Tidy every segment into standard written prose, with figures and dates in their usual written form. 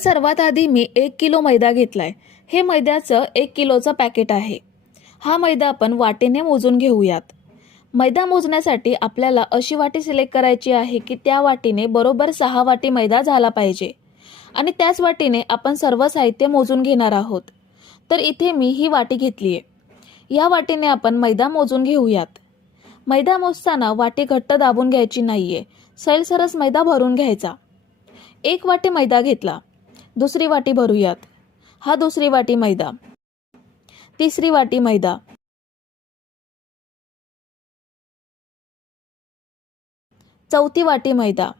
सर्वात आधी मी 1 किलो मैदा घेतलाय। हे मैद्याचं 1 किलोचं पॅकेट आहे। हा मैदा आपण वाटीने मोजून घेऊयात। मैदा मोजण्यासाठी आपल्याला अशी वाटी सिलेक्ट करायची आहे की त्या वाटीने बरोबर 6 वाटी मैदा झाला पाहिजे आणि त्याच वाटीने आपण सर्व साहित्य मोजून घेणार आहोत। तर इथे मी ही वाटी घेतली आहे। या वाटीने आपण मैदा मोजून घेऊयात। मैदा मोजताना वाटी घट्ट दाबून घ्यायची नाहीये, सैलसरच मैदा भरून घ्यायचा। 1 वाटी मैदा घेतला, दुसरी वाटी भरूयात। हा दुसरी वाटी मैदा, तिसरी वाटी मैदा, चौथी वाटी मैदा,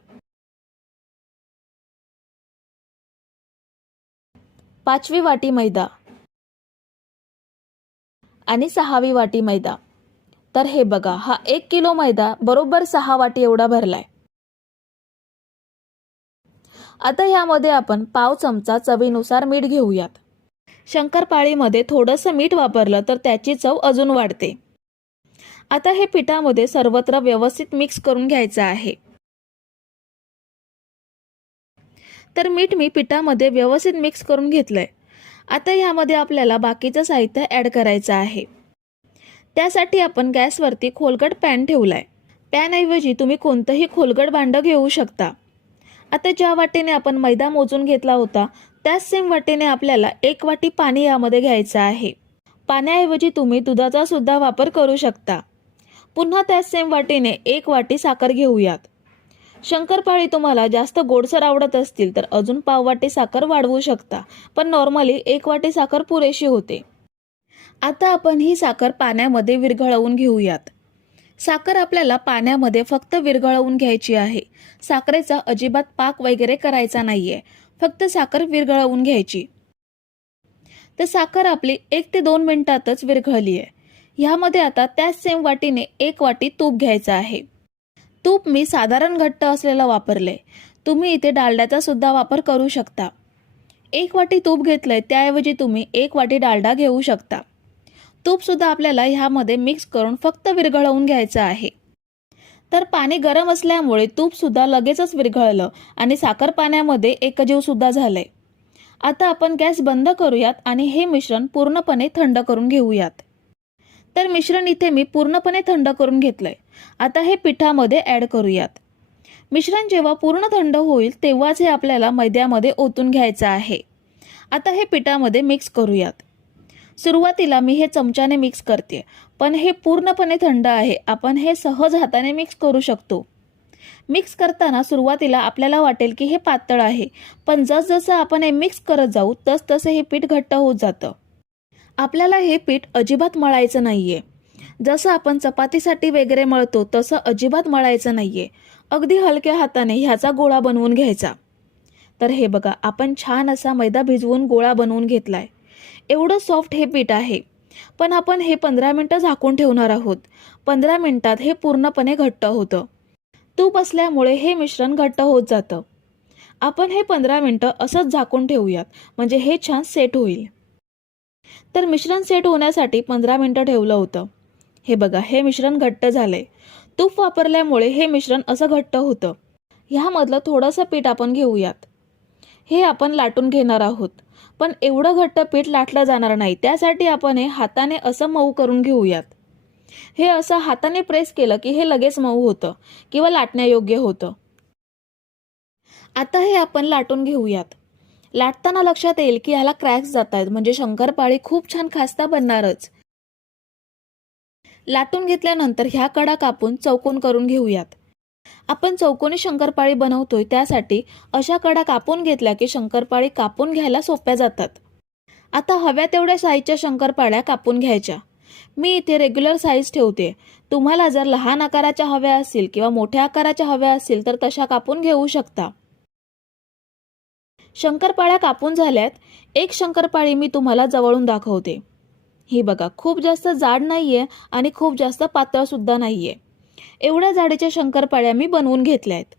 पाचवी वाटी मैदा आणि 6वी वाटी मैदा। तर हे बघा, हा 1 किलो मैदा बरोबर 6 वाटी एवढा भरलाय। आता यामध्ये आपण पाव चमचा चवीनुसार मीठ घेऊयात। शंकरपाळीमध्ये थोडंसं मीठ वापरलं तर त्याची चव अजून वाढते। आता हे पिठामध्ये सर्वत्र व्यवस्थित मिक्स करून घ्यायचं आहे। तर मीठ मी पिठामध्ये व्यवस्थित मिक्स करून घेतलंय। आता यामध्ये आपल्याला बाकीचं साहित्य ॲड करायचं आहे। त्यासाठी आपण गॅसवरती खोलगट पॅन ठेवलाय। पॅनऐवजी तुम्ही कोणतंही खोलगट भांडं घेऊ शकता। आता ज्या वाटीने आपण मैदा मोजून घेतला होता त्याच सेम वाटीने आपल्याला 1 वाटी पाणी यामध्ये घ्यायचं आहे। पाण्याऐवजी तुम्ही दुधाचा सुद्धा वापर करू शकता। पुन्हा त्याच सेम वाटीने 1 वाटी साखर घेऊयात। शंकरपाळी तुम्हाला जास्त गोडसर आवडत असतील तर अजून पाव वाटी साखर वाढवू शकता, पण नॉर्मली 1 वाटी साखर पुरेशी होते। आता आपण ही साखर पाण्यामध्ये विरघळवून घेऊयात। साखर आपल्याला पाण्यामध्ये फक्त विरघळवून घ्यायची आहे। साखरेचा अजिबात पाक वगैरे करायचा नाहीये, फक्त साखर विरघळवून घ्यायची। तर साखर आपली 1 ते 2 मिनिटातच विरघळली आहे। ह्यामध्ये आता त्याच सेम वाटीने 1 वाटी तूप घ्यायचं आहे। तूप मी साधारण घट्ट असलेलं वापरले, तुम्ही इथे डालड्याचा सुद्धा वापर करू शकता। 1 वाटी तूप घेतलंय, त्याऐवजी तुम्ही 1 वाटी डालडा घेऊ शकता। तूप सुद्धा आपल्याला ह्यामध्ये मिक्स करून फक्त विरघळवून घ्यायचं आहे। तर पाणी गरम असल्यामुळे तूप सुद्धा लगेचच विरघळलं आणि साखर पाण्यामध्ये एकजीव सुद्धा झालंय। आता आपण गॅस बंद करूयात आणि हे मिश्रण पूर्णपणे थंड करून घेऊयात। तर मिश्रण इथे मी पूर्णपणे थंड करून घेतलंय। आता हे पिठामध्ये ॲड करूयात। मिश्रण जेव्हा पूर्ण थंड होईल तेव्हाच हे आपल्याला मैद्यामध्ये ओतून घ्यायचं आहे। आता हे पिठामध्ये मिक्स करूयात। सुरुवातीला मी हे चमच्याने मिक्स करते, पण हे पूर्णपणे थंड आहे, आपण हे सहज हाताने मिक्स करू शकतो। मिक्स करताना सुरुवातीला आपल्याला वाटेल की हे पातळ आहे, पण जसजसं आपण हे मिक्स करत जाऊ तसतसं हे पीठ घट्ट होत जातं। आपल्याला हे पीठ अजिबात मळायचं नाहीये। जसं आपण चपातीसाठी वगैरे मळतो तसं अजिबात मळायचं नाहीये। अगदी हलक्या हाताने ह्याचा गोळा बनवून घ्यायचा। तर हे बघा, आपण छान असा मैदा भिजवून गोळा बनवून घेतलाय। एवढं सॉफ्ट हे पीठ आहे, पण आपण हे 15 मिनिटं झाकून ठेवणार आहोत। 15 मिनिटात हे पूर्णपणे घट्ट होतं। तूप असल्यामुळे हे मिश्रण घट्ट होत जातं। आपण हे 15 मिनिटं असंच झाकून ठेवूयात, म्हणजे हे छान सेट होईल। तर मिश्रण सेट होण्यासाठी 15 मिनिटं ठेवलं होतं। हे बघा, हे मिश्रण घट्ट झालंय। तूप वापरल्यामुळे हे मिश्रण असं घट्ट होतं। ह्यामधलं थोडंसं पीठ आपण घेऊयात। हे आपण लाटून घेणार आहोत, पण एवढं घट्ट पीठ लाटलं जाणार नाही, त्यासाठी आपण हे हाताने असं मऊ करून घेऊयात। हे असं हाताने प्रेस केलं की हे लगेच मऊ होतं किंवा लाटण्यायोग्य होतं। आता हे आपण लाटून घेऊयात। लाटताना लक्षात येईल की ह्याला क्रॅक्स जात आहेत, म्हणजे शंकरपाळी खूप छान खास्ता बनणारच। लाटून घेतल्यानंतर ह्या कडा कापून चौकोन करून घेऊयात। आपण चौकोनी शंकरपाळी बनवतोय, त्यासाठी अशा कडा कापून घेतल्या की शंकरपाळी कापून घ्यायला सोप्या जातात। आता हव्या तेवढ्या साईजच्या शंकरपाळ्या कापून घ्यायच्या। मी इथे रेग्युलर साईज ठेवते। तुम्हाला जर लहान आकाराच्या हव्या असतील किंवा मोठ्या आकाराच्या हव्या असतील तर तशा कापून घेऊ शकता। शंकरपाळ्या कापून झाल्यात। एक शंकरपाळी मी तुम्हाला जवळून दाखवते। ही बघा, खूप जास्त जाड नाहीये आणि खूप जास्त पातळ सुद्धा नाहीये। एवढ्या जाडीच्या शंकरपाळ्या मी बनवून घेतल्या आहेत।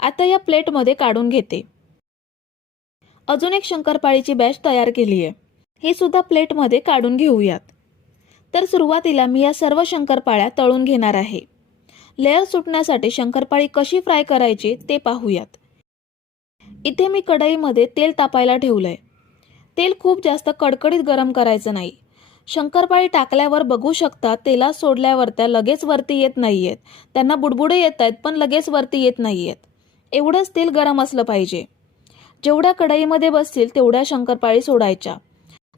आता या प्लेटमध्ये काढून घेते। अजून एक शंकरपाळीची बॅच तयार केली आहे, ही सुद्धा प्लेटमध्ये काढून घेऊयात। तर सुरुवातीला मी या सर्व शंकरपाळ्या तळून घेणार आहे। लेयर सुटण्यासाठी शंकरपाळी कशी फ्राय करायची ते पाहूयात। इथे मी कढईमध्ये तेल तापायला ठेवलंय. तेल खूप जास्त कडकडीत गरम करायचं नाही. शंकरपाळी टाकल्यावर बघू शकता तेलात सोडल्यावर त्या लगेच वरती येत नाहीयेत. त्यांना बुडबुडे येत आहेत पण लगेच वरती येत नाहीयेत. एवढंच तेल गरम असलं पाहिजे. जेवढ्या कढईमध्ये बसतील तेवढ्या शंकरपाळी सोडायच्या.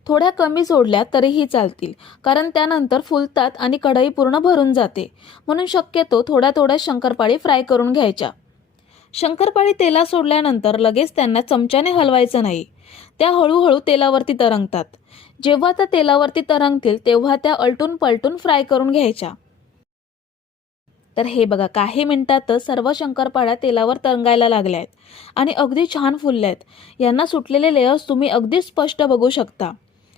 थोड्या कमी सोडल्या तरीही चालतील, कारण त्यानंतर फुलतात आणि कढई पूर्ण भरून जाते. म्हणून शक्यतो थोड्या थोड्या शंकरपाळी फ्राय करून घ्यायच्या. शंकरपाळी तेलात सोडल्यानंतर लगेच त्यांना चमच्याने हलवायचं नाही. त्या हळूहळू तेलावरती तरंगतात. जेव्हा त्या तेलावरती तरंगतील तेव्हा त्या अलटून पलटून फ्राय करून घ्यायच्या. तर हे बघा, काही मिनिटातच सर्व शंकरपाळ्या तेलावर तरंगायला लागल्या आहेत आणि अगदी छान फुलल्या आहेत. यांना सुटलेले लेयर्स तुम्ही अगदी स्पष्ट बघू शकता.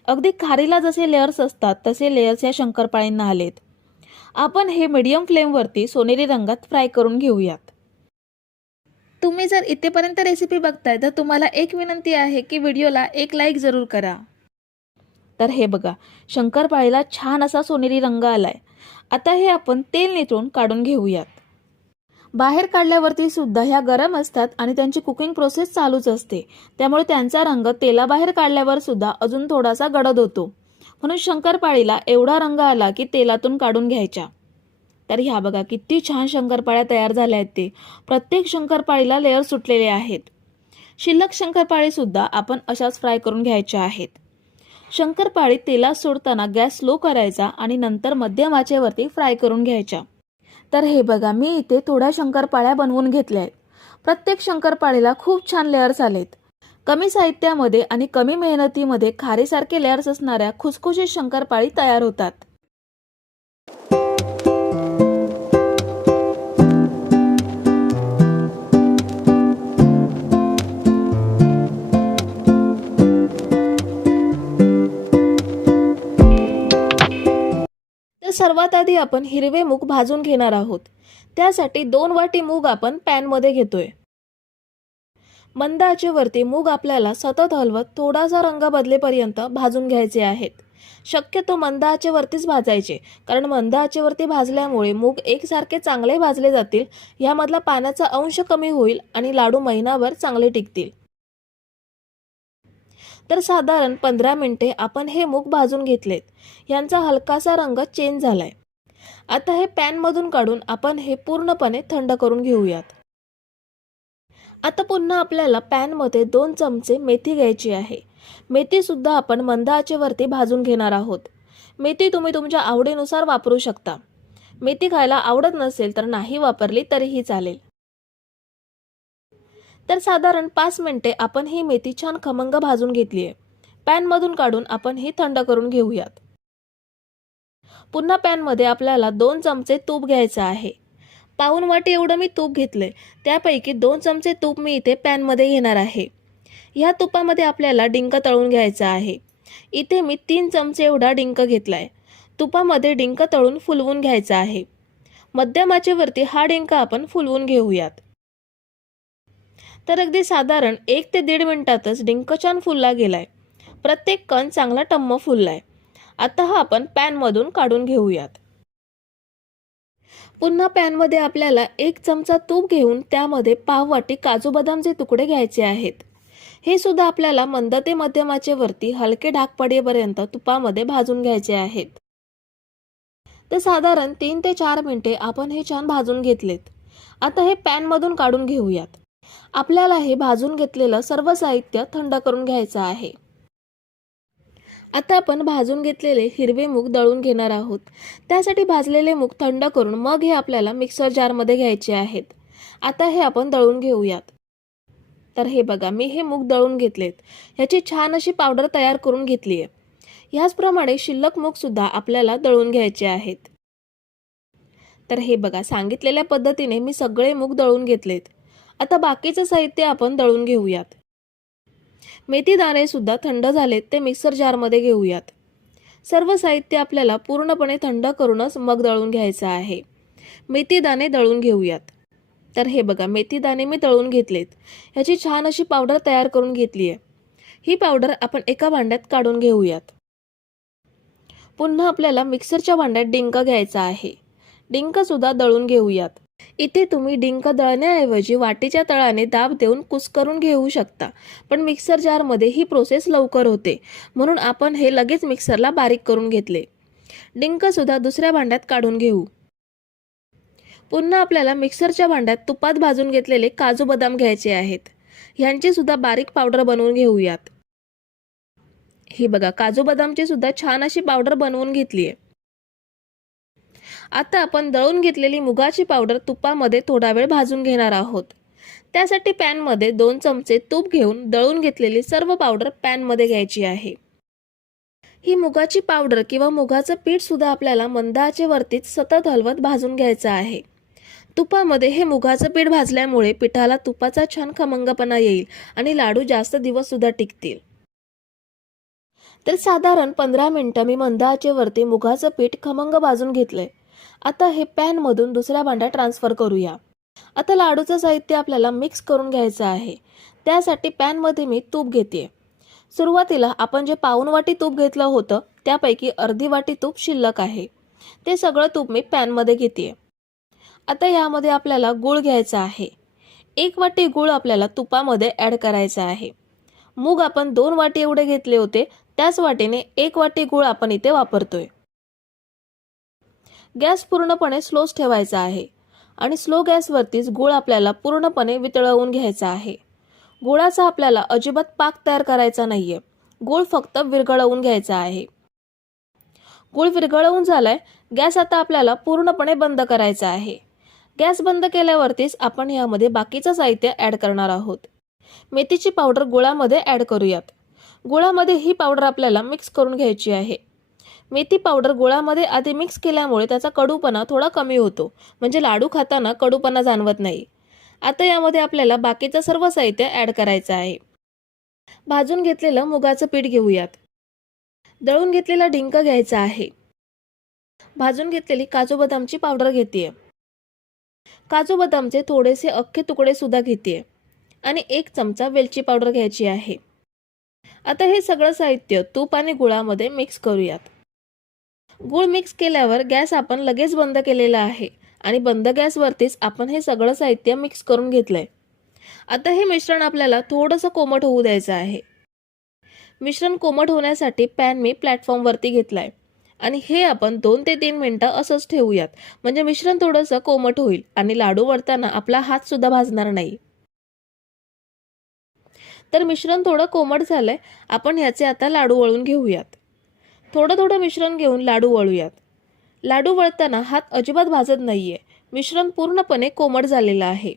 अगदी खारीला जसे लेयर्स असतात तसे लेयर्स या शंकरपाळ्यांना आलेत. आपण हे मीडियम फ्लेमवरती सोनेरी रंगात फ्राय करून घेऊयात. तुम्ही जर इथेपर्यंत रेसिपी बघताय तर तुम्हाला एक विनंती आहे की व्हिडिओला एक लाईक जरूर करा. तर हे बघा, शंकरपाळीला छान असा सोनेरी रंग आलाय. आता हे आपण तेल निथळून काढून घेऊयात. बाहेर काढल्यावरती सुद्धा ह्या गरम असतात आणि त्यांची कुकिंग प्रोसेस चालूच असते. त्यामुळे त्यांचा रंग तेलाबाहेर काढल्यावर सुद्धा अजून थोडासा गडद होतो. म्हणून शंकरपाळीला एवढा रंग आला की तेलातून काढून घ्यायच्या. तर ह्या बघा, किती छान शंकरपाळ्या तयार झाल्या आहेत. ते प्रत्येक शंकरपाळीला लेयर सुटलेले आहेत. शिल्लक शंकरपाळी सुद्धा आपण अशाच फ्राय करून घ्यायच्या आहेत. शंकरपाळी तेलात सोडताना गॅस स्लो करायचा आणि नंतर मध्यम आचेवरती फ्राय करून घ्यायच्या. तर हे बघा, मी इथे थोड्या शंकरपाळ्या बनवून घेतल्या आहेत. प्रत्येक शंकरपाळीला खूप छान लेयर्स आलेत. कमी साहित्यामध्ये आणि कमी मेहनतीमध्ये खारीसारखे लेयर्स असणाऱ्या खुसखुशीत शंकरपाळी तयार होतात. तर सर्वात आधी आपण हिरवे मूग भाजून घेणार आहोत. त्यासाठी 2 वाटी मूग आपण पॅनमध्ये घेतोय. मंद आचेवरती मूग आपल्याला सतत हलवत थोडासा रंग बदलेपर्यंत भाजून घ्यायचे आहेत. शक्यतो मंद आचेवरतीच भाजायचे, कारण मंद आचेवरती भाजल्यामुळे मूग एकसारखे चांगले भाजले जातील. यामधला पाण्याचा अंश कमी होईल आणि लाडू महिनाभर चांगले टिकतील. तर साधारण 15 मिनिटे आपण हे मूग भाजून घेतलेत. यांचा हलकासा रंग चेंज झालाय. आता हे पॅनमधून काढून आपण हे पूर्णपणे थंड करून घेऊयात. आता पुन्हा आपल्याला पॅनमध्ये 2 चमचे मेथी घ्यायची आहे. मेथी सुद्धा आपण मंद आचेवरती भाजून घेणार आहोत. मेथी तुम्ही तुमच्या आवडीनुसार वापरू शकता. मेथी खायला आवडत नसेल तर नाही वापरली तरीही चालेल. तर साधारण 5 मिनिटे आपण ही मेथी छान खमंग भाजून घेतली आहे. पॅनमधून काढून आपण ही थंड करून घेऊयात. पुन्हा पॅनमध्ये आपल्याला 2 चमचे तूप घ्यायचं आहे. पाऊण वाटी एवढं मी तूप घेतलंय. त्यापैकी 2 चमचे तूप मी इथे पॅनमध्ये घेणार आहे. ह्या तुपामध्ये आपल्याला डिंक तळून घ्यायचा आहे. इथे मी 3 चमचे एवढा डिंक घेतलाय. तुपामध्ये डिंक तळून फुलवून घ्यायचा आहे. मध्यम आचेवरती हा डिंक आपण फुलवून घेऊयात. तर अगदी साधारण 1 ते 1.5 मिनिटातच डिंक छान फुलला गेलाय. प्रत्येक कण चांगला टम्म फुललाय. आता हा आपण पॅनमधून काढून घेऊयात. पुन्हा पॅनमध्ये आपल्याला 1 चमचा तूप घेऊन त्यामध्ये पाव वाटी काजू बदामचे तुकडे घ्यायचे आहेत. हे सुद्धा आपल्याला मंद ते मध्यम आचेवरती हलके डाग पडेपर्यंत तुपामध्ये भाजून घ्यायचे आहेत. तर साधारण 3 ते 4 मिनिटे आपण हे छान भाजून घेतलेत. आता हे पॅनमधून काढून घेऊयात. आपल्याला हे भाजून घेतलेलं सर्व साहित्य थंड करून घ्यायचं आहे. आता आपण भाजून घेतलेले हिरवे मूग दळून घेणार आहोत. त्यासाठी भाजलेले मूग थंड करून मग हे आपल्याला मिक्सर जारमध्ये घ्यायचे आहेत. आता हे आपण दळून घेऊयात. तर हे बघा, मी हे मूग दळून घेतलेत. ह्याची छान अशी पावडर तयार करून घेतली आहे. ह्याचप्रमाणे शिल्लक मूग सुद्धा आपल्याला दळून घ्यायचे आहेत. तर हे बघा, सांगितलेल्या पद्धतीने मी सगळे मूग दळून घेतलेत. आता बाकीचे साहित्य आपण दळून घेऊयात. मेथी दाणे सुद्धा थंड झालेत, ते मिक्सर जारमध्ये घेऊयात. सर्व साहित्य आपल्याला पूर्णपणे थंड करूनच मग दळून घ्यायचं आहे. मेथी दाणे दळून घेऊयात. तर हे बघा, मेथी दाणे मी दळून घेतलेत. ह्याची छान अशी पावडर तयार करून घेतली आहे. ही पावडर आपण एका भांड्यात काढून घेऊयात. पुन्हा आपल्याला मिक्सरच्या भांड्यात डिंक घ्यायचा आहे. डिंक सुद्धा दळून घेऊयात. इथे तुम्ही डिंक दळण्याऐवजी वाटीच्या तळाने दाब देऊन कुस्करून घेऊ शकता, पण मिक्सर जारमध्ये ही प्रोसेस लवकर होते, म्हणून आपण हे लगेच मिक्सरला बारीक करून घेतले. डिंक सुद्धा दुसऱ्या भांड्यात काढून घेऊ. पुन्हा आपल्याला मिक्सरच्या भांड्यात तुपात भाजून घेतलेले काजू बदाम घ्यायचे आहेत. ह्यांची सुद्धा बारीक पावडर बनवून घेऊयात. ही बघा, काजू बदामची सुद्धा छान अशी पावडर बनवून घेतली आहे. आता आपण दळून घेतलेली मुगाची पावडर तुपामध्ये थोडा वेळ भाजून घेणार आहोत. त्यासाठी पॅनमध्ये 2 चमचे तूप घेऊन दळून घेतलेली सर्व पावडर पॅनमध्ये घ्यायची आहे. ही मुगाची पावडर किंवा मुगाचं पीठ सुद्धा आपल्याला मंद आचेवरतीच सतत हलवत भाजून घ्यायचं आहे. तुपामध्ये हे मुगाचं पीठ भाजल्यामुळे पिठाला तुपाचा छान खमंगपणा येईल आणि लाडू जास्त दिवस सुद्धा टिकतील. तर साधारण 15 मिनिटं मी मंद आचेवरती मुगाचं पीठ खमंग भाजून घेतलंय. आता हे पॅनमधून दुसऱ्या भांड्यात ट्रान्सफर करूया. आता लाडूचं साहित्य आपल्याला मिक्स करून घ्यायचं आहे. त्यासाठी पॅनमध्ये मी तूप घेते. सुरुवातीला आपण जे पाऊण वाटी तूप घेतलं होतं त्यापैकी अर्धी वाटी तूप शिल्लक आहे. ते सगळं तूप मी पॅनमध्ये घेते. आता यामध्ये आपल्याला गूळ घ्यायचा आहे. 1 वाटी गूळ आपल्याला तुपामध्ये ॲड करायचा आहे. मूग आपण 2 वाटी एवढे घेतले होते, त्याच वाटीने 1 वाटी गूळ आपण इथे वापरतोय. गॅस पूर्णपणे स्लोच ठेवायचा आहे आणि स्लो गॅसवरतीच गूळ आपल्याला पूर्णपणे वितळवून घ्यायचा आहे. गुळाचा आपल्याला अजिबात पाक तयार करायचा नाहीये. गूळ फक्त विरघळवून घ्यायचा आहे. गूळ विरघळवून झालाय. गॅस आता आपल्याला पूर्णपणे बंद करायचा आहे. गॅस बंद केल्यावरतीच आपण यामध्ये बाकीचं साहित्य ॲड करणार आहोत. मेथीची पावडर गुळामध्ये ॲड करूयात. गुळामध्ये ही पावडर आपल्याला मिक्स करून घ्यायची आहे. मेथी पावडर गुळामध्ये आधी मिक्स केल्यामुळे त्याचा कडूपणा थोडा कमी होतो, म्हणजे लाडू खाताना कडूपणा जाणवत नाही. आता यामध्ये आपल्याला बाकीचं सर्व साहित्य ॲड करायचं आहे. भाजून घेतलेलं मुगाचं पीठ घेऊयात. दळून घेतलेला डिंक घ्यायचा आहे. भाजून घेतलेली काजू बदामची पावडर घेतेय. काजू बदामचे थोडेसे अख्खे तुकडे सुद्धा घेतेय आणि 1 चमचा वेलची पावडर घ्यायची आहे. आता हे सगळं साहित्य तूप आणि गुळामध्ये मिक्स करूयात. गूळ मिक्स केल्यावर गॅस आपण लगेच बंद केलेला आहे आणि बंद गॅसवरतीच आपण हे सगळं साहित्य मिक्स करून घेतलंय. आता हे मिश्रण आपल्याला थोडंसं कोमट होऊ द्यायचं आहे. मिश्रण कोमट होण्यासाठी पॅन मी प्लॅटफॉर्मवरती घेतलाय आणि हे आपण 2 ते 3 मिनिटं असंच ठेवूयात, म्हणजे मिश्रण थोडंसं कोमट होईल आणि लाडू वळताना आपला हात सुद्धा भाजणार नाही. तर मिश्रण थोडं कोमट झालंय. आपण ह्याचे आता लाडू वळून घेऊयात. थोडं थोडं मिश्रण घेऊन लाडू वळूयात. लाडू वळताना हात अजिबात भाजत नाहीये. मिश्रण पूर्णपणे कोमट झालेलं आहे.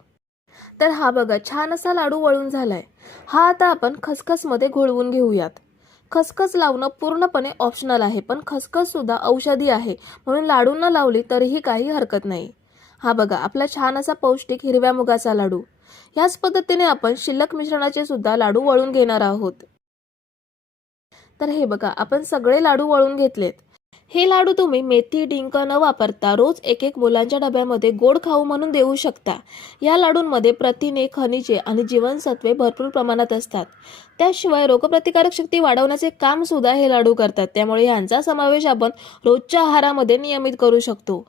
तर हा बघा, छान असा लाडू वळून झालाय. हा आता आपण खसखसमध्ये घोळवून घेऊयात. खसखस लावणं पूर्णपणे ऑप्शनल आहे, पण खसखस सुद्धा औषधी आहे, म्हणून लाडू न लावली तरीही काही हरकत नाही. हा बघा, आपला छान असा पौष्टिक हिरव्या मुगाचा लाडू. याच पद्धतीने आपण शिल्लक मिश्रणाचे सुद्धा लाडू वळून घेणार आहोत. तर हे बघा, आपण सगळे लाडू वळून घेतलेत. हे लाडू तुम्ही मेथी डिंक न वापरता रोज एक मुलांच्या डब्यामध्ये गोड खाऊ म्हणून देऊ शकता. या लाडूंमध्ये प्रथिने, खनिजे आणि जीवनसत्वे भरपूर प्रमाणात असतात. त्याशिवाय रोगप्रतिकारक शक्ती वाढवण्याचे काम सुद्धा हे लाडू करतात. त्यामुळे यांचा समावेश आपण रोजच्या आहारामध्ये नियमित करू शकतो.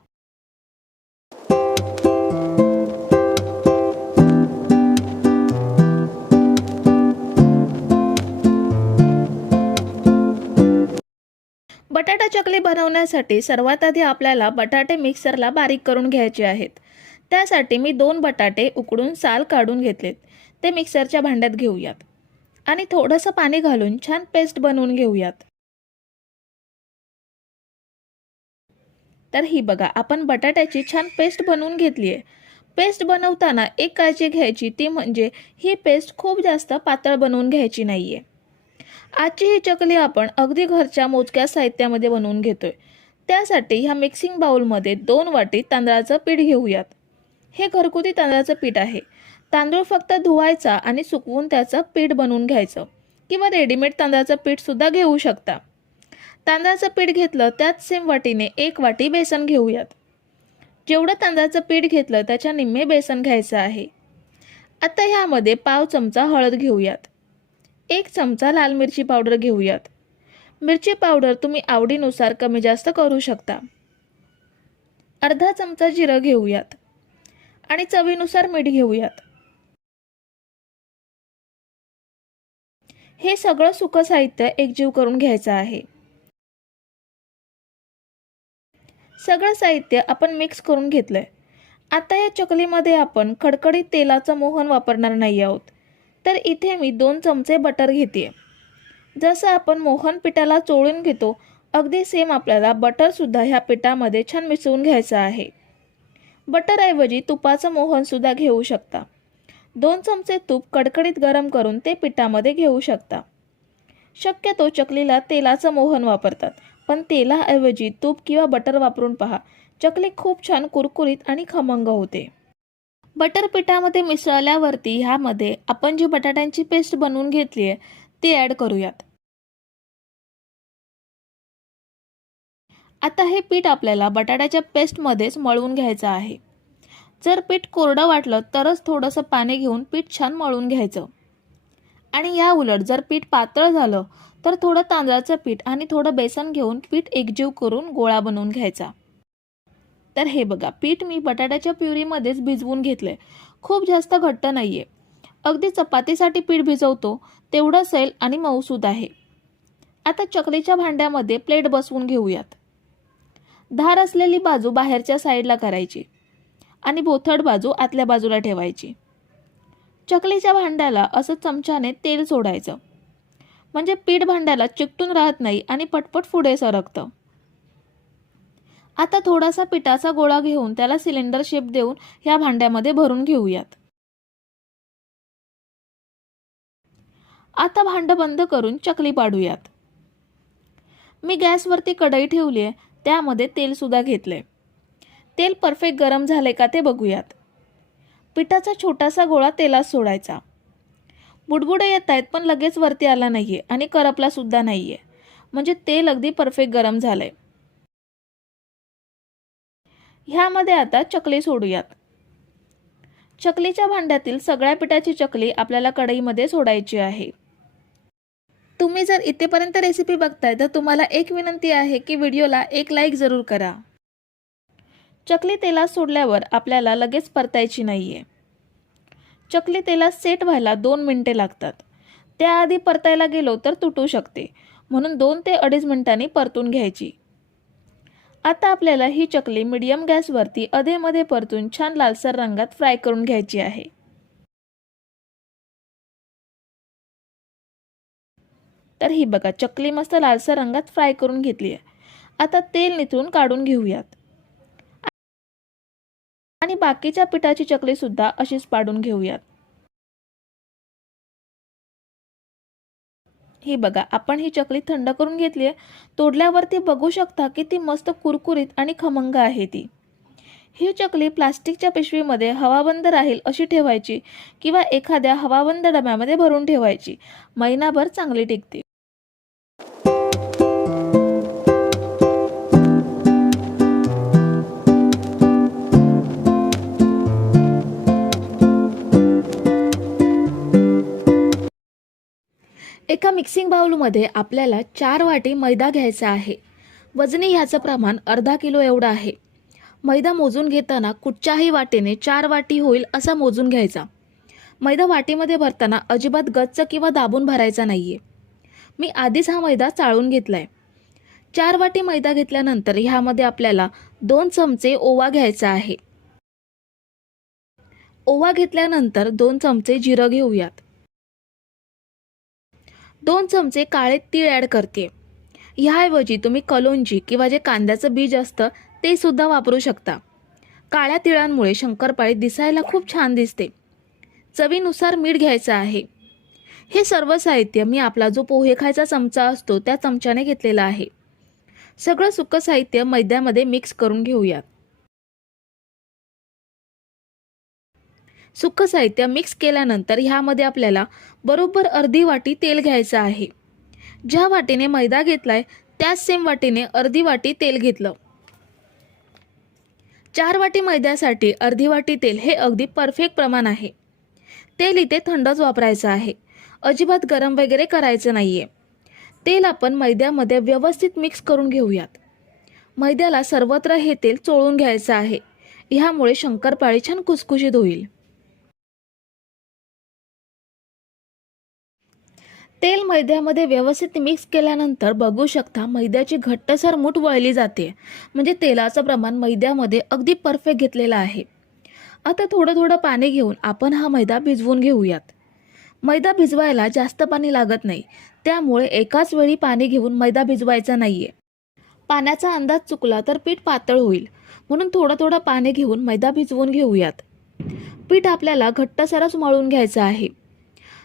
बटाटा चकली बनवण्यासाठी सर्वात आधी आपल्याला बटाटे मिक्सरला बारीक करून घ्यायचे आहेत. त्यासाठी मी 2 बटाटे उकडून साल काढून घेतलेत. ते मिक्सरच्या भांड्यात घेऊयात आणि थोडंसं पाणी घालून छान पेस्ट बनवून घेऊयात. तर ही बघा, आपण बटाट्याची छान पेस्ट बनवून घेतली आहे. पेस्ट बनवताना एक काळजी घ्यायची, ती म्हणजे ही पेस्ट खूप जास्त पातळ बनवून घ्यायची नाहीये. आजची ही चकली आपण अगदी घरच्या मोजक्या साहित्यामध्ये बनवून घेतोय. त्यासाठी ह्या मिक्सिंग बाउलमध्ये 2 वाटी तांदळाचं पीठ घेऊयात. हे घरगुती तांदळाचं पीठ आहे. तांदूळ फक्त धुवायचा आणि सुकवून त्याचं पीठ बनवून घ्यायचं, किंवा रेडीमेड तांदळाचं पीठ सुद्धा घेऊ शकता. तांदळाचं पीठ घेतलं त्याच सेम वाटीने 1 वाटी बेसन घेऊयात. जेवढं तांदळाचं पीठ घेतलं त्याच्या निम्मे बेसन घ्यायचं आहे. आता ह्यामध्ये पाव चमचा हळद घेऊयात. 1 चमचा लाल मिरची पावडर घेऊयात. मिरची पावडर तुम्ही आवडीनुसार कमी जास्त करू शकता. अर्धा चमचा जिरं घेऊयात. आणि चवीनुसार मीठ घेऊयात। हे सगळं सुकं साहित्य एकजीव करून घ्यायचं आहे। सगळं साहित्य आपण मिक्स करून घेतलंय। आता या चकलीमध्ये आपण कडकडीत तेलाचं मोहन वापरणार नाही आहोत, तर इथे मी 2 चमचे बटर घेते। जसं आपण मोहन पिठाला चोळून घेतो, अगदी सेम आपल्याला बटर सुद्धा ह्या पिठामध्ये छान मिसळून घ्यायचं आहे। बटर ऐवजी तुपाचं मोहन सुद्धा घेऊ शकता। 2 चमचे तूप कडकडीत गरम करून ते पिठामध्ये घेऊ शकता। शक्यतो चकलीला तेलाचं मोहन वापरतात, पण तेलाऐवजी तूप किंवा बटर वापरून पहा, चकली खूप छान कुरकुरीत आणि खमंग होते। बटर पिठामध्ये मिसळल्यावरती ह्यामध्ये आपण जी बटाट्यांची पेस्ट बनवून घेतली आहे ती ॲड करूयात। आता हे पीठ आपल्याला बटाट्याच्या पेस्टमध्येच मळून घ्यायचं आहे। जर पीठ कोरडं वाटलं तरच थोडंसं पाणी घेऊन पीठ छान मळून घ्यायचं, आणि या उलट जर पीठ पातळ झालं तर थोडं तांदळाचं पीठ आणि थोडं बेसन घेऊन पीठ एकजीव करून गोळा बनवून घ्यायचा। तर हे बघा, पीठ मी बटाट्याच्या प्युरीमध्येच भिजवून घेतलंय। खूप जास्त घट्ट नाहीये, अगदी चपातीसाठी पीठ भिजवतो तेवढं सैल आणि मऊसूद आहे। आता चकलीच्या भांड्यामध्ये प्लेट बसवून घेऊयात। धार असलेली बाजू बाहेरच्या साईडला करायची आणि बोथट बाजू आतल्या बाजूला ठेवायची। चकलीच्या भांड्याला असं चमच्याने तेल सोडायचं, म्हणजे पीठ भांड्याला चिकटून राहत नाही आणि पटपट पुढे सरकतं। आता थोडासा पिठाचा गोळा घेऊन त्याला सिलेंडर शेप देऊन या भांड्यामध्ये भरून घेऊयात। आता भांडं बंद करून चकली पाडूयात। मी गॅसवरती कढई ठेवली आहे, त्यामध्ये तेल सुद्धा घेतले। तेल परफेक्ट गरम झाले का ते बघूयात। पिठाचा छोटासा गोळा तेलात सोडायचा। बुडबुडे येत आहेत पण लगेच वरती आला नाहीये आणि करपला सुद्धा नाहीये, म्हणजे तेल अगदी परफेक्ट गरम झालंय। ह्यामध्ये आता चकली सोडूयात। चकलीच्या भांड्यातील सगळ्या पिठाची चकली आपल्याला कढईमध्ये सोडायची आहे। तुम्ही जर इथेपर्यंत रेसिपी बघताय तर तुम्हाला एक विनंती आहे की व्हिडिओला एक लाईक जरूर करा। चकली तेलात सोडल्यावर आपल्याला लगेच परतायची नाहीये। चकली तेलात सेट व्हायला 2 मिनिटे लागतात। त्याआधी परतायला गेलो तर तुटू शकते, म्हणून 2 ते 2.5 मिनिटांनी परतून घ्यायची। आता आपल्याला ही चकली मीडियम गॅसवरती अधेमध्ये परतून छान लालसर रंगात फ्राय करून घ्यायची आहे। तर ही बघा, चकली मस्त लालसर रंगात फ्राय करून घेतली आहे। आता तेल निथळून काढून घेऊयात आणि बाकीच्या पिठाची चकली सुद्धा अशीच पाडून घेऊयात। ही बघा, आपण ही चकली थंड करून घेतली आहे। तोडल्यावरती बघू शकता की ती मस्त कुरकुरीत आणि खमंग आहे ती। ही चकली प्लास्टिकच्या पिशवीमध्ये हवाबंद राहील अशी ठेवायची किंवा एखाद्या हवाबंद डब्यामध्ये भरून ठेवायची, महिनाभर चांगली टिकते। एका मिक्सिंग बाउलमध्ये आपल्याला 4 वाटी मैदा घ्यायचा आहे। वजनी ह्याचं प्रमाण अर्धा किलो एवढं आहे। मैदा मोजून घेताना कुठच्याही वाटीने 4 वाटी होईल असा मोजून घ्यायचा। मैदा वाटीमध्ये भरताना अजिबात गच्च किंवा दाबून भरायचा नाहीये। मी आधीच हा मैदा चाळून घेतलाय। 4 वाटी मैदा घेतल्यानंतर ह्यामध्ये आपल्याला 2 चमचे ओवा घ्यायचा आहे। ओवा घेतल्यानंतर 2 चमचे जिरं घेऊयात। 2 चमचे काळे तीळ ॲड करते। ह्याऐवजी तुम्ही कलोंजी किंवा जे कांद्याचं बीज असतं ते सुद्धा वापरू शकता। काळ्या तिळांमुळे शंकरपाळी दिसायला खूप छान दिसते। चवीनुसार मीठ घ्यायचं आहे। हे सर्व साहित्य मी आपला जो पोहे खायचा चमचा असतो त्या चमच्याने घेतलेला आहे। सगळं सुकं साहित्य मैद्यामध्ये मिक्स करून घेऊयात। सुकं साहित्य मिक्स केल्यानंतर ह्यामध्ये आपल्याला बरोबर अर्धी वाटी तेल घ्यायचं आहे। ज्या वाटीने मैदा घेतलाय त्याच सेम वाटीने अर्धी वाटी तेल घेतलं। 4 वाटी मैद्यासाठी अर्धी वाटी तेल हे अगदी परफेक्ट प्रमाण आहे। तेल इथे थंडच वापरायचं आहे, अजिबात गरम वगैरे करायचं नाहीये। तेल आपण मैद्यामध्ये व्यवस्थित मिक्स करून घेऊयात। मैद्याला सर्वत्र हे तेल चोळून घ्यायचं आहे। ह्यामुळे शंकरपाळी छान खुसखुशीत होईल. तेल मैद्यामध्ये व्यवस्थित मिक्स केल्यानंतर बघू शकता मैद्याची घट्टसर मूठ वळली जाते. म्हणजे तेलाचं प्रमाण मैद्यामध्ये अगदी परफेक्ट घेतलेलं आहे. आता थोडं थोडं पाणी घेऊन आपण हा मैदा भिजवून घेऊयात. मैदा भिजवायला जास्त पाणी लागत नाही, त्यामुळे एकाच वेळी पाणी घेऊन मैदा भिजवायचा नाहीये. पाण्याचा अंदाज चुकला तर पीठ पातळ होईल, म्हणून थोडं थोडं पाणी घेऊन मैदा भिजवून घेऊयात. पीठ आपल्याला घट्टसरच मळून घ्यायचं आहे.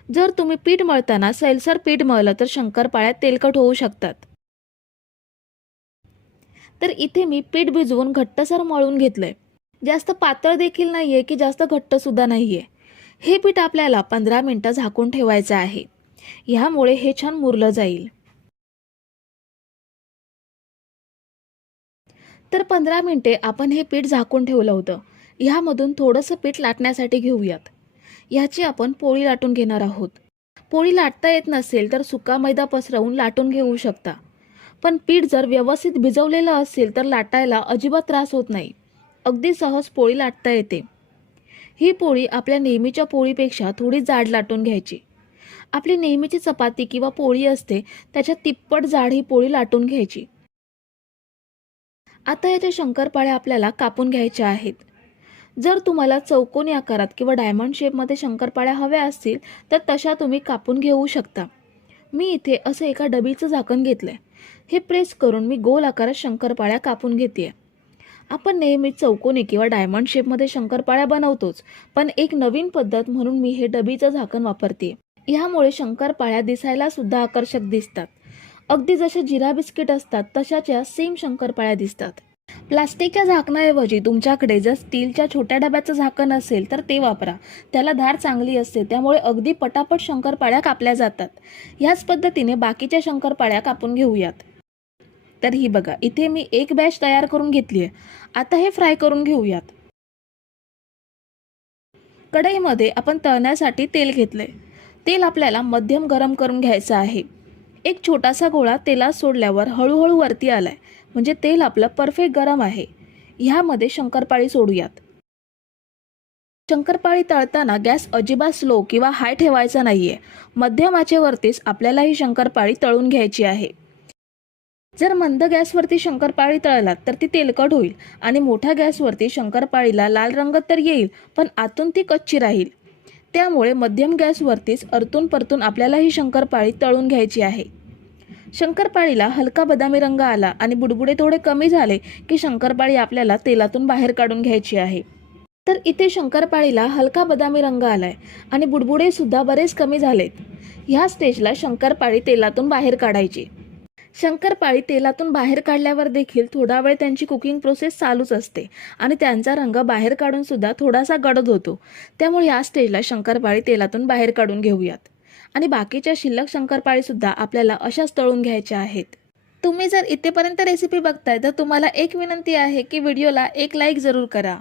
जर तुम्ही पीठ मळताना सैलसर पीठ मळलं तर शंकरपाळ्या तेलकट होऊ शकतात. तर इथे मी पीठ भिजवून घट्टसर मळून घेतलंय. जास्त पातळ देखील नाहीये की जास्त घट्ट सुद्धा नाहीये. हे पीठ आपल्याला 15 मिनिटं झाकून ठेवायचं आहे. ह्यामुळे हे छान मुरलं जाईल. तर 15 मिनिटे आपण हे पीठ झाकून ठेवलं होतं. ह्यामधून थोडंसं पीठ लाटण्यासाठी घेऊयात. ह्याची आपण पोळी लाटून घेणार आहोत. पोळी लाटता येत नसेल तर सुका मैदा पसरवून लाटून घेऊ शकता. पण पीठ जर व्यवस्थित भिजवलेलं असेल तर लाटायला अजिबात त्रास होत नाही. अगदी सहज पोळी लाटता येते. ही पोळी आपल्या नेहमीच्या पोळीपेक्षा थोडी जाड लाटून घ्यायची. आपली नेहमीची चपाती किंवा पोळी असते त्याच्या तिप्पट जाड ही पोळी लाटून घ्यायची. आता याच्या शंकरपाळ्या आपल्याला कापून घ्यायच्या आहेत. जर तुम्हाला चौकोनी आकारात किंवा डायमंड शेपमध्ये शंकरपाळ्या हव्या असतील तर तशा तुम्ही कापून घेऊ शकता. मी इथे असं एका डबीचं झाकण घेतलंय. हे प्रेस करून मी गोल आकारात शंकरपाळ्या कापून घेतेय. आपण नेहमी चौकोनी किंवा डायमंड शेपमध्ये शंकरपाळ्या बनवतोच, पण एक नवीन पद्धत म्हणून मी हे डबीचं झाकण वापरते. ह्यामुळे शंकरपाळ्या दिसायला सुद्धा आकर्षक दिसतात. अगदी जसे जिरा बिस्किट असतात तशाच्या सेम शंकरपाळ्या दिसतात. प्लास्टिकच्या झाकणाऐवजी तुमच्याकडे जर स्टीलच्या छोट्या डब्याचं झाकण असेल तर ते वापरा. त्याला धार चांगली असते, त्यामुळे अगदी पटापट शंकरपाळ्या कापल्या जातात. ह्याच पद्धतीने बाकीच्या शंकरपाळ्या कापून घेऊयात. तर ही बघा, इथे मी एक बॅच तयार करून घेतली आहे. आता हे फ्राय करून घेऊयात. कढईमध्ये आपण तळण्यासाठी तेल घेतलंय. तेल आपल्याला मध्यम गरम करून घ्यायचं आहे. एक छोटासा गोळा तेलात सोडल्यावर हळूहळू वरती आलाय, म्हणजे तेल आपलं परफेक्ट गरम आहे. ह्यामध्ये शंकरपाळी सोडूयात. शंकरपाळी तळताना गॅस अजिबात स्लो किंवा हाय ठेवायचा नाहीये. मध्यम आचेवरतीच आपल्याला ही शंकरपाळी तळून घ्यायची आहे. जर मंद गॅसवरती शंकरपाळी तळलात तर ती तेलकट होईल आणि मोठ्या गॅसवरती शंकरपाळीला लाल रंग तर येईल, पण आतून ती कच्ची राहील. त्यामुळे मध्यम गॅसवरतीच परतून परतून आपल्याला ही शंकरपाळी तळून घ्यायची आहे. शंकरपाळीला हलका बदामी रंग आला आणि बुडबुडे थोडे कमी झाले की शंकरपाळी आपल्याला तेलातून बाहेर काढून घ्यायची आहे. तर इथे शंकरपाळीला हलका बदामी रंग आलाय आणि बुडबुडे सुद्धा बरेच कमी झालेत. ह्या स्टेजला शंकरपाळी तेलातून बाहेर काढायची. शंकरपाळी तेलातून बाहेर काढल्यावर देखील थोडा वेळ त्यांची कुकिंग प्रोसेस चालूच असते आणि त्यांचा रंग बाहेर काढून सुद्धा थोडासा गडद होतो. त्यामुळे या स्टेजला शंकरपाळी तेलातून बाहेर काढून घेऊयात. आणि बाकीच्या शिल्लक शंकरपाळी सुद्धा आपल्याला अशाच तळून घ्यायच्या आहेत. तुम्ही जर इथेपर्यंत रेसिपी बघताय तर तुम्हाला एक विनंती आहे की व्हिडिओला एक लाईक जरूर करा.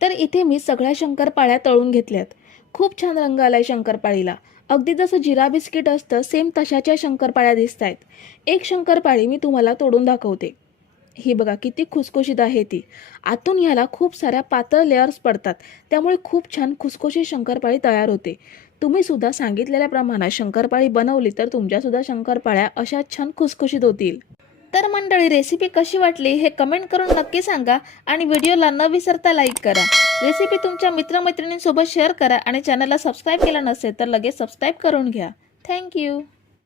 तर इथे मी सगळ्या शंकरपाळ्या तळून घेतल्यात. खूप छान रंग आलाय शंकरपाळीला. अगदी जसं जिरा बिस्किट असतं सेम तशाच्या शंकरपाळ्या दिसत आहेत. एक शंकरपाळी मी तुम्हाला तोडून दाखवते. ही बघा किती खुसखुशीत आहे ती. आतून ह्याला खूप साऱ्या पातळ लेयर्स पडतात, त्यामुळे खूप छान खुसखुशीत शंकरपाळी तयार होते. तुम्ही सुद्धा सांगितलेल्या प्रमाणात शंकरपाळी बनवली तर तुमच्यासुद्धा शंकरपाळ्या अशा छान खुसखुशीत होतील. तर मंडळी, रेसिपी कशी वाटली हे कमेंट करून नक्की सांगा आणि व्हिडिओला न विसरता लाईक करा. रेसिपी तुमच्या मित्रमैत्रिणींसोबत शेअर करा आणि चॅनलला सबस्क्राईब केलं नसेल तर लगेच सबस्क्राईब करून घ्या. थँक्यू.